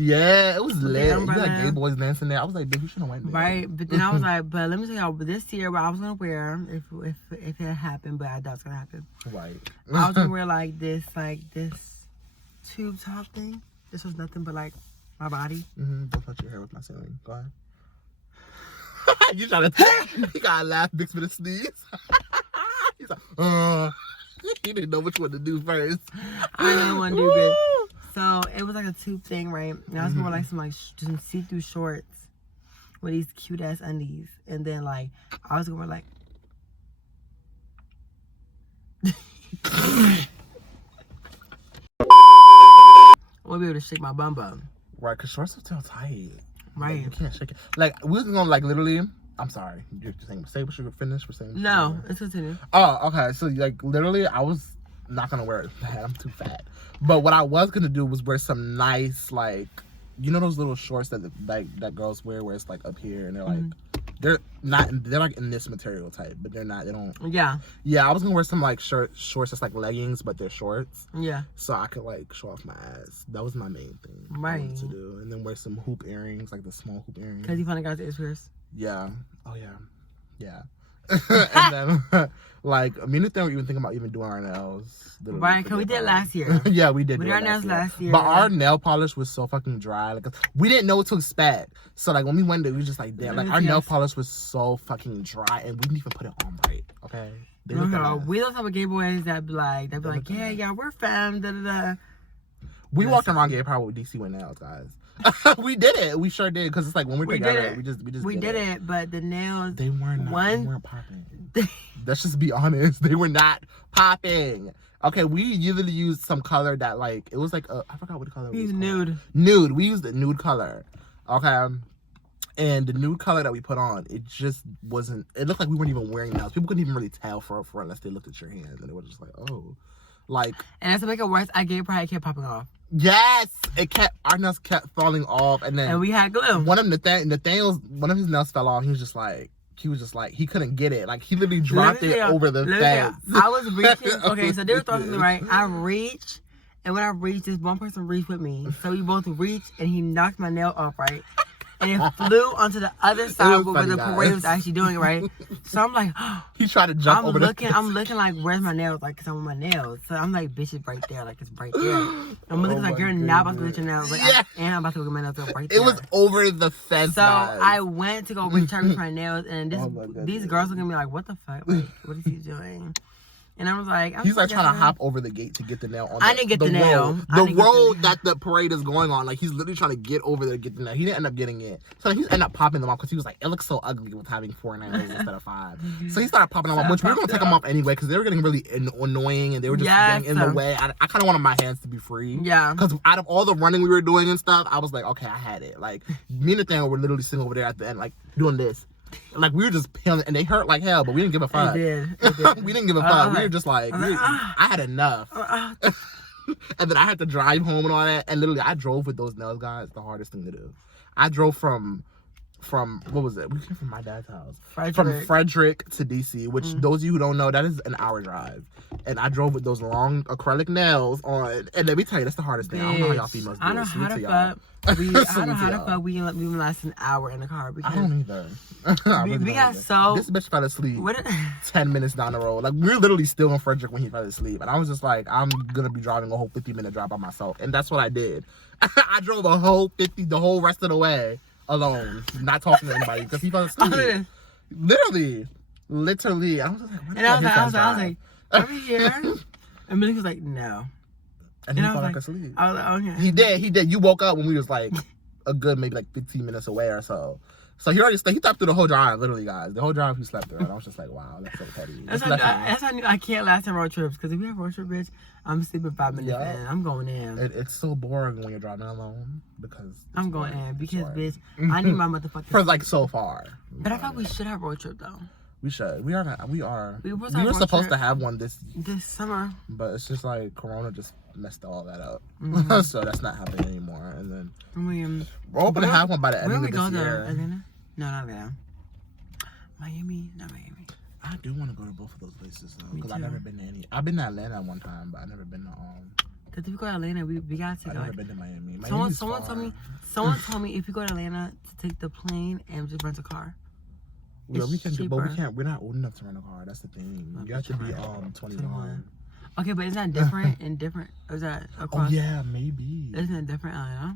Yeah, it was lit. You had gay boys dancing there. I was like, babe, you should have went there. Right, but then I was like, but let me tell y'all, this year, what I was gonna wear, if it happened, but I doubt it's gonna happen. Right. I was gonna wear like this tube top thing. This was nothing but like my body. Don't touch your hair with my ceiling. Go ahead. You trying to? He got to laugh mixed with a sneeze. He's like, he didn't know which one to do first. I didn't want to do good. So it was like a tube thing, right? And I was more like some see-through shorts with these cute ass undies, and then like I was gonna wear like. I won't be able to shake my bum bum. Right, cause shorts are still tight. Right. You can't shake it. Like, we was gonna, like, literally... I'm sorry. You're saying, say what you finished. We're saying... No, it's continue. Oh, okay. So, like, literally, I was not gonna wear that. I'm too fat. But what I was gonna do was wear some nice, like... You know those little shorts that that girls wear where it's, like, up here and they're, like... They're like in this material type, but they don't. Yeah. Yeah, I was gonna wear some like shorts that's like leggings, but they're shorts. Yeah. So I could like show off my ass. That was my main thing. Right. I wanted to do, and then wear some hoop earrings, like the small hoop earrings. Cause you finally got the ear pierced. Yeah. Oh yeah. Yeah. And then like me and the thing were even thinking about even doing our nails. Right, cause we did last year. Yeah, we did. We did our nails last year. But our nail polish was so fucking dry. Like we didn't know what to expect. So like when we went there, we were just like, damn. Like our nail polish was so fucking dry, and we didn't even put it on right. Okay. We don't have a gay boys that be like, yeah, we're fam. Da da da. We walked around gay power with DC with nails, guys. We did it. We sure did. Cause it's like when we're together, we just did it. But the nails, they weren't popping. Let's just be honest. They were not popping. Okay, we usually used some color that like it was like I forgot what the color was. Nude. Nude. We used the nude color. Okay. And the nude color that we put on, it just wasn't. It looked like we weren't even wearing nails. People couldn't even really tell for unless they looked at your hand, and they were just like, oh, like. And as to make it worse, our gay pride kept popping off. Yes, our nails kept falling off, and we had glue. One of his nails fell off. He was just like he couldn't get it. Like he literally dropped it over the fence. I was reaching. Okay, so they were throwing something right. I reached, and when I reached, this one person reached with me. So we both reached, and he knocked my nail off, right? And it flew onto the other side where the parade was actually doing it, right? So I'm like, he tried to jump over the fence. I'm looking like, where's my nails? Like, cause I want my nails. So I'm like, bitch, it's right there. Like, it's right there. I'm looking like, you're not about to get your nails. Like, yeah. And I'm about to get my nails right there. It was over the fence, So guys. I went to go reach my nails, and these girls looking at me like, what the fuck? Like, what is he doing? And I was like, he's like trying to hop over the gate to get the nail on. I didn't get the nail. The road that the parade is going on, like he's literally trying to get over there to get the nail. He didn't end up getting it, so he ended up popping them off because he was like, it looks so ugly with having 4 nails instead of 5. So he started popping them off, which we were gonna take them off anyway because they were getting really annoying and they were just getting in the way. I kind of wanted my hands to be free. Yeah. Because out of all the running we were doing and stuff, I was like, okay, I had it. Like me and Nathaniel were literally sitting over there at the end, like doing this. Like we were just peeling, and they hurt like hell, but we didn't give a fuck. It did. We didn't give a fuck. We were just like, I had enough. And then I had to drive home and all that. And literally, I drove with those nails, guys. The hardest thing to do. I drove from what was it? We came from my dad's house. From Frederick to DC, which those of you who don't know, that is an hour drive. And I drove with those long acrylic nails on. And let me tell you, that's the hardest thing. I don't know how y'all females do it. I know how to fuck. I don't know how to fuck. We even last an hour in the car. I don't either. We got so... This bitch fell asleep 10 minutes down the road. Like, we were literally still in Frederick when he fell asleep. And I was just like, I'm going to be driving a whole 50-minute drive by myself. And that's what I did. I drove the whole rest of the way alone, not talking to anybody because he fell asleep. Literally. I was just like, what? And I was like, over here. And Malik was like, no. And he fell asleep. I was like, okay. He did. You woke up when we was like a good maybe like 15 minutes away or so. So he already slept. He slept through the whole drive, literally, guys. The whole drive he slept through. And I was just like, wow, that's so petty. That's how I knew I can't last in road trips. Because if you have road trip, bitch, I'm sleeping 5 minutes in. I'm going in. It's so boring when you're driving alone because I'm going in because, bitch, I need my motherfucking for like so far. But I thought we should have road trip though. We should. We are. We were supposed to have one this summer, but it's just like Corona just messed all that up. So that's not happening anymore. And then we're hoping to have one by the end of this year. Atlanta? No, not Atlanta. Miami, not Miami. I do want to go to both of those places though, because I've never been to any. I've been to Atlanta one time, but I've never been to Because if we go to Atlanta, we got to go. I've never been to Miami. Someone told me if you go to Atlanta to take the plane and just rent a car. Yeah, we can do, but we can't. We're not old enough to rent a car. That's the thing. You have to be 21. Okay, but isn't that different and different? Or is that across? Oh yeah, maybe. Isn't it different? I don't know.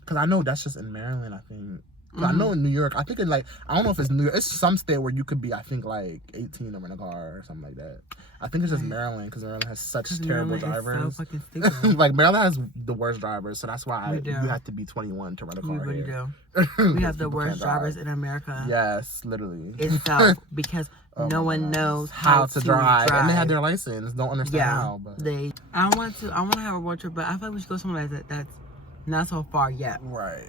Because I know that's just in Maryland. I think. I know in New York. I think in like I don't know if it's New York. It's some state where you could be. I think like 18 to rent a car or something like that. I think it's just Maryland because Maryland has such terrible drivers. So fucking stupid. Like Maryland has the worst drivers, so that's why you have to be 21 to rent a car. We really do. We have the worst drivers in America. Yes, literally. Itself because no one knows how to drive, and they have their license. Don't understand how. But I want to have a road trip, but I feel like we should go somewhere that's not so far yet. Right.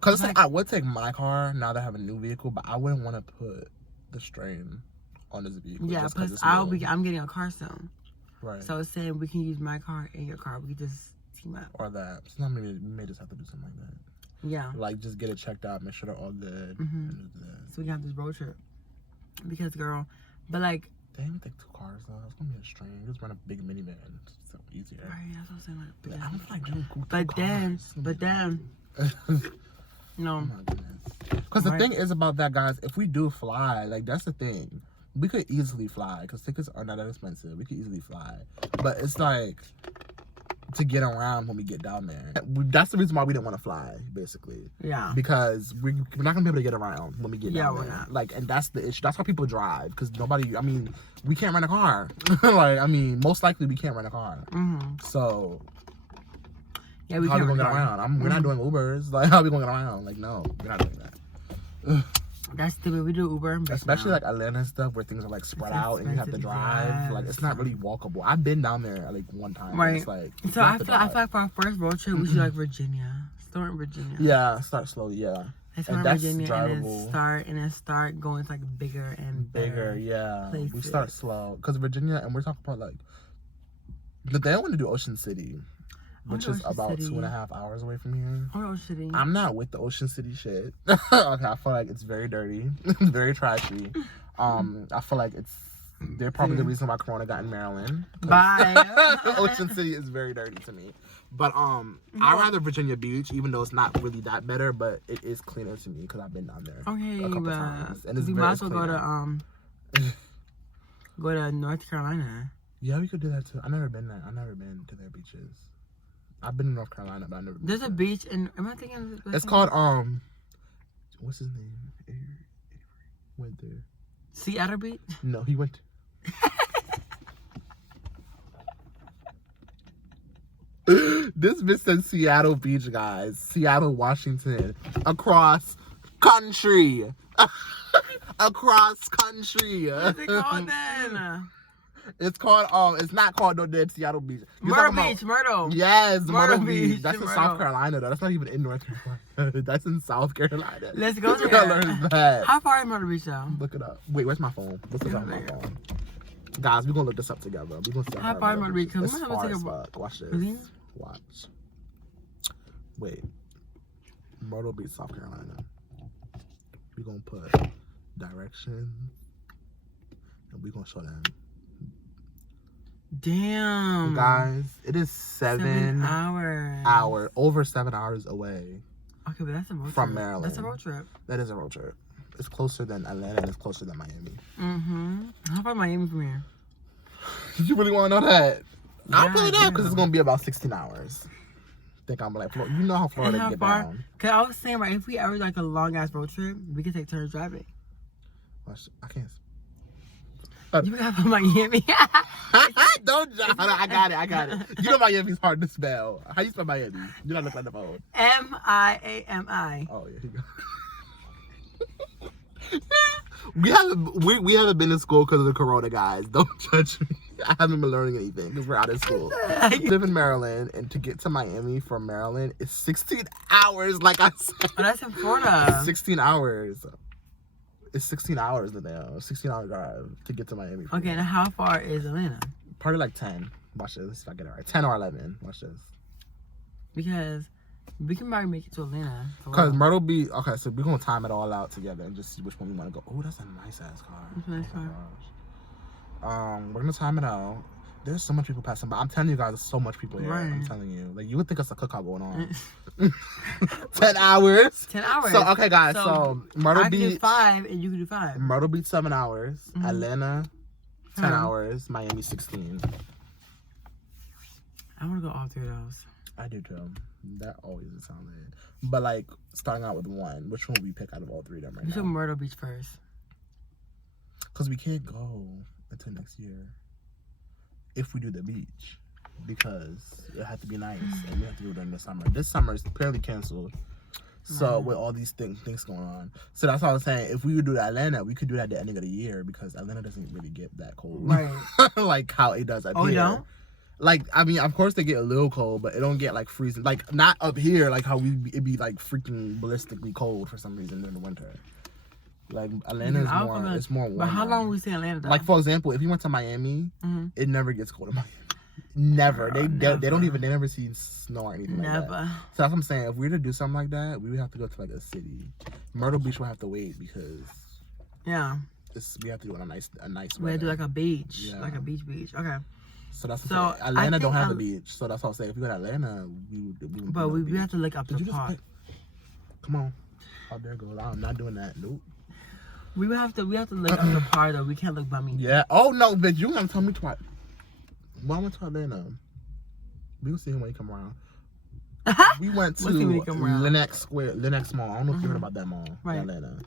Because I would take my car now that I have a new vehicle, but I wouldn't want to put the strain on this vehicle. Yeah, plus I'm getting a car soon. Right. So it's saying we can use my car and your car. We can just team up. Or that. So now we may just have to do something like that. Yeah. Like, just get it checked out, make sure they're all good. So we can have this road trip. Because, girl, but like... They didn't even take 2 cars, though. It's going to be a strain. Just run a big minivan. It's so easier. Right, that's what I'm saying. Like, I don't feel like doing cool but then... No. Oh, my goodness. Because the thing is about that, guys, if we do fly, like, that's the thing. We could easily fly, because tickets are not that expensive. We could easily fly. But it's like... to get around when we get down there. That's the reason why we didn't want to fly, basically. Yeah. Because we're not going to be able to get around when we get down there. Yeah, we're not. Like, and that's the issue. That's why people drive. Because we can't rent a car. Most likely we can't rent a car. So, yeah, we how are we going to get around? We're not doing Ubers. Like, how are we going to get around? Like, no, we're not doing that. That's stupid. We do Uber. Especially like Atlanta and stuff where things are like spread out and you have to drive. Like, it's not really walkable. I've been down there like one time. Right. It's like, so I feel like for our first road trip, we should like Virginia. Start in Virginia. Yeah, start slowly. Yeah. Let's start in Virginia drivable. and then start going to like bigger and bigger. Yeah. Places. We start slow because Virginia, and we're talking about like, but they want to do Ocean City. Which is about 2.5 hours away from here. Ocean City. I'm not with the Ocean City shit. Okay, I feel like it's very dirty, very trashy. I feel like they're probably the reason why Corona got in Maryland. Bye. Ocean City is very dirty to me. But I'd rather Virginia Beach, even though it's not really that better, but it is cleaner to me because I've been down there a couple times, and it's we might as well go to North Carolina. Yeah, we could do that too. I've never been there. I've never been to their beaches. I've been in North Carolina, but I've never been. There's a beach, and am I thinking? It's called what's his name? Avery went there. Seattle Beach? No, he went. This bitch said Seattle Beach, guys. Seattle, Washington, across country, across country. What's it called then? It's called it's not called no dead Seattle Beach. Myrtle. Yes, Myrtle Beach. That's in South Carolina though. That's not even in North Carolina. That's in South Carolina. Let's go there. How far is Myrtle Beach though? Look it up. Wait, where's my phone? What's on my phone? Guys, we're gonna look this up together. We're gonna see how far is Myrtle Beach. It's far as fuck. Watch this. Really? Watch. Wait. Myrtle Beach, South Carolina. We're gonna put directions and we're gonna show them. Damn. Guys, it is 7 hours. Over 7 hours away. Okay, but that's a road trip. From Maryland. That's a road trip. That is a road trip. It's closer than Atlanta and it's closer than Miami. How far Miami from here? Did you really want to know that? Yeah, I'll pull it up because it's going to be about 16 hours. Think I'm like, you know how far they get down. Because I was saying, right, if we ever like a long ass road trip, we could take turns driving. I can't. You got from Miami. Don't drive. I got it. You know Miami's hard to spell. How you spell Miami? You don't look like the phone. Miami. Oh, yeah, here you go. we haven't been in school because of the corona, guys. Don't judge me. I haven't been learning anything because we're out of school. I live in Maryland, and to get to Miami from Maryland is 16 hours, like I said. Oh, that's in Florida. 16 hours. It's 16 hours now. 16-hour drive to get to Miami. Okay, now how far is Atlanta? Probably like 10. Watch this if I get it right. 10 or 11. Watch this. Because we can probably make it to Atlanta. Because Myrtle Beach. Okay, so we're going to time it all out together and just see which one we want to go. Oh, that's a nice-ass car. That's a nice car. We're going to time it out. There's so much people passing by. I'm telling you guys, there's so much people here. Right. I'm telling you. Like, you would think it's a cookout going on. 10 hours. 10 hours. So, okay, guys. So Myrtle Beach. I can do 5 and you can do 5. Myrtle Beach, 7 hours. Atlanta, 10 hours. Miami, 16. I want to go all 3 of those. I do, too. That always is solid. But, like, starting out with one, which one would we pick out of all 3 of them right now? We should Myrtle Beach first. Because we can't go until next year. If we do the beach, because it had to be nice and we have to do it during the summer. This summer is apparently canceled. So with all these things going on. So that's what I was saying. If we would do Atlanta, we could do that at the ending of the year because Atlanta doesn't really get that cold. Right. Like how it does up here. You don't? Like, I mean, of course they get a little cold, but it don't get like freezing. Like, not up here, like how it be like freaking ballistically cold for some reason in the winter. Like, Atlanta is more, it's more warm. But how long we stay in Atlanta though? Like, for example, if you went to Miami, it never gets cold in Miami. Never. They never see snow or anything like that. So that's what I'm saying. If we were to do something like that, we would have to go to like a city. Myrtle Beach would have to wait because we have to do it on a nice we have to do like a beach, like a beach. Okay. So that's what Atlanta don't have a beach, so that's what I'm saying. If we go to Atlanta, we have to look up the park. Come on, oh there goes. I'm not doing that. Nope. We have to look up the park though. We can't look bummy. Yeah. Oh no, bitch, you gonna tell me twice. When I went to Atlanta, we will see him when he come around. We went to Lenox Mall. I don't know if you heard about that mall in Atlanta.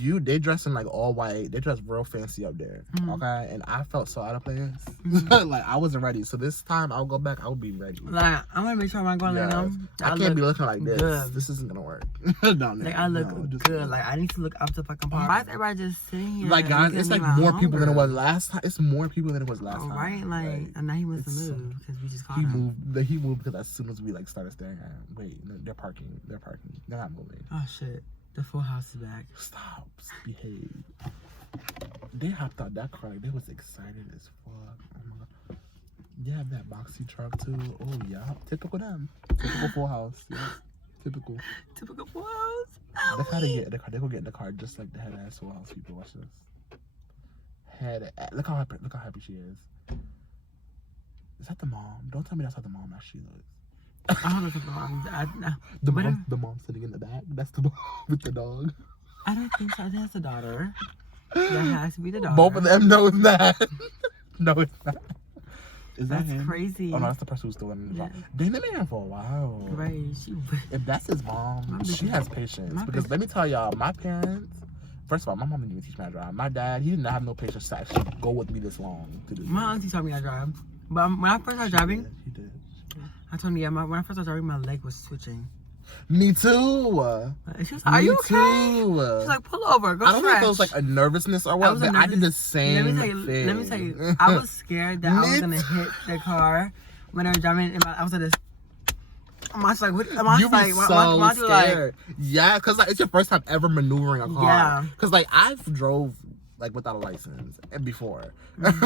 They dress in like all white. They dress real fancy up there. Okay, and I felt so out of place. Like I wasn't ready. So this time I'll go back. I'll be ready. Like I'm gonna make sure I'm going to them. I can't be looking like this. Good. This isn't gonna work. Like I look good. Like I need to look up the fucking park. Why is everybody just sitting here? Like guys, it's like more people than it was last time. It's more people than it was last time. Right? Like and now he wants to move because we just caught him. He moved because as soon as we like started staring at him, wait, no, they're parking. They're not moving. Oh shit. The Full House is back. Stop. Behave. They hopped out that car. Like, they was excited as fuck. Oh my god. They have that boxy truck too. Oh yeah. Typical them. Typical Full House. Yeah. Typical. Typical Full House. They gotta get in the car. They go get in the car just like the head ass Full House people. Watch this. Look how happy she is. Is that the mom? Don't tell me that's how the mom actually looks. The mom sitting in the back. That's the mom with the dog. I don't think so. I think that's the daughter. That has to be the daughter. Both of them know it's not. No, it's not. Is that him? Crazy. Oh no, that's the person who's still in the job. They've been there for a while. Right. If that's his mom, she has patience. Because let me tell y'all, my parents. First of all, my mom didn't even teach me how to drive. My dad, he didn't have no patience to actually go with me this long to do this. My auntie taught me how to drive. But when I first started driving, he did. I told you, when I first started driving, my leg was switching. Me too. She was like, are you okay? She's like, pull over, go I don't know if it was like a nervousness or what, but I did the same thing. Let me tell you, I was scared that I was going to hit the car when I was driving. And I was like this. I'm like, what? You be so scared. Yeah, because like, it's your first time ever maneuvering a car. Yeah. Because like, I've drove like without a license before.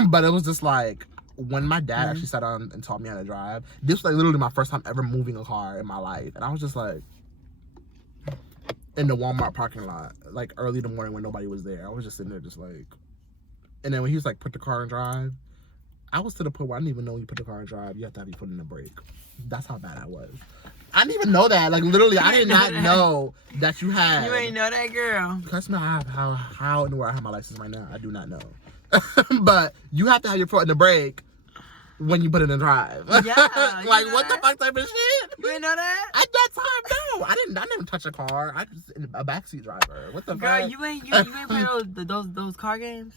But it was just like, when my dad actually sat down and taught me how to drive, this was like literally my first time ever moving a car in my life. And I was just like, in the Walmart parking lot, like early in the morning when nobody was there. I was just sitting there just like, and then when he was like, put the car in drive, I was to the point where I didn't even know when you put the car in drive, you have to have your foot in the brake. That's how bad I was. I didn't even know that. Like literally, I did not know that you had. You ain't know that, girl. That's not how in the world I have my license right now. I do not know. But you have to have your foot in the brake when you put it in drive. Yeah. Like, what the fuck type of shit? You didn't know that? At that time, no. I didn't touch a car. I just a backseat driver. What the Girl, fuck? you ain't play those car games?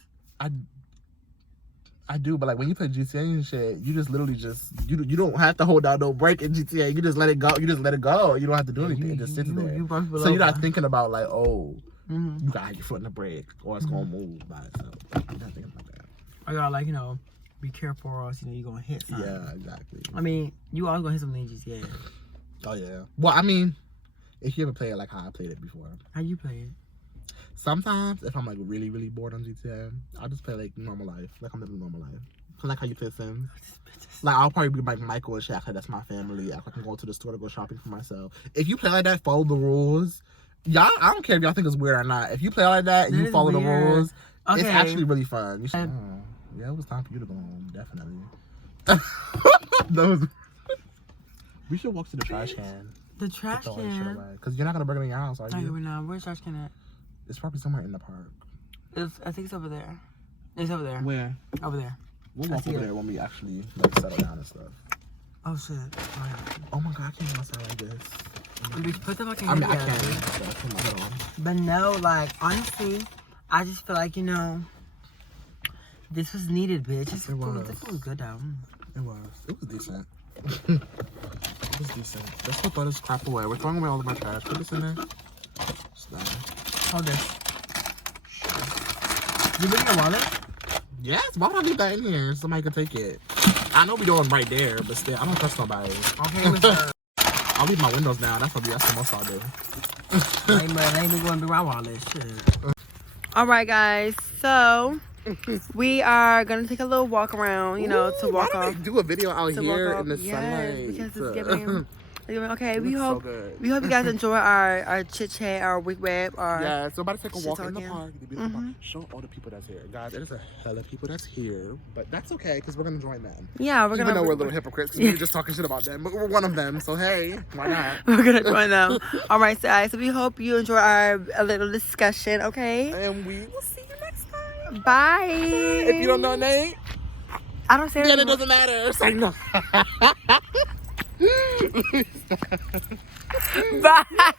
I do, but like when you play GTA and shit, you just literally you don't have to hold down no brake in GTA. You just let it go. You just let it go. You don't have to do anything. It just sits there. So you're not thinking about like, oh, you gotta have your foot in the brake or it's gonna move by itself. You're not thinking about that. I gotta like, be careful or else, you're gonna hit something. Yeah, exactly. I mean, you always gonna hit something in GTA. Oh, yeah. Well, I mean, if you ever play it like how I played it before. How you play it? Sometimes, if I'm like really, really bored on GTA, I'll just play like normal life. Like I'm living normal life. Like how you play Sims. Like I'll probably be like Michael and Shaq. Like that's my family. I can go to the store to go shopping for myself. If you play like that, follow the rules. Y'all, I don't care if y'all think it's weird or not. If you play like that and you follow the rules, it's actually really fun. You should, yeah, it was time for you to go home. Definitely. We should walk to the trash can. The trash can? Because you're not going to bring it in your house, are you? No, where's the trash can at? It's probably somewhere in the park. I think it's over there. It's over there. Where? Over there. We'll walk over there when we actually like settle down and stuff. Oh shit. Oh my god, I can't go outside like this. Bitch, put the fucking I can't. But no, like, honestly, I just feel like, this was needed, bitch. This was good though. It was decent. It was decent. Let's put all this crap away. We're throwing away all of my trash. Put this in there. Hold this. You bring your wallet? Yes. Why would I leave that in here? Somebody could take it. I know we doing right there, but still, I don't touch nobody. Okay, Mr. I'll leave my windows down. That's the most I'll do. I ain't been going around all this shit. All right, guys. So we are gonna take a little walk around, you know, to walk why off. don't we do a video out here in the yes, sunlight? because it's giving. Okay, we Looks so hope good. you guys enjoy our chit chat, our wig web, our Yeah, so about to take a walk in the talking. park. The beautiful park. Show all the people that's here, guys. There's a hell of people that's here, but that's okay because we're gonna join them. Yeah, we're Even gonna. though we're little hypocrites because we were just talking shit about them, but we're one of them. So hey, why not? We're gonna join them. All right, so guys. So we hope you enjoy our a little discussion. Okay. And we will see you next time. Bye. If you don't know Nate, I don't say then it anymore. doesn't matter. Say no. Bye.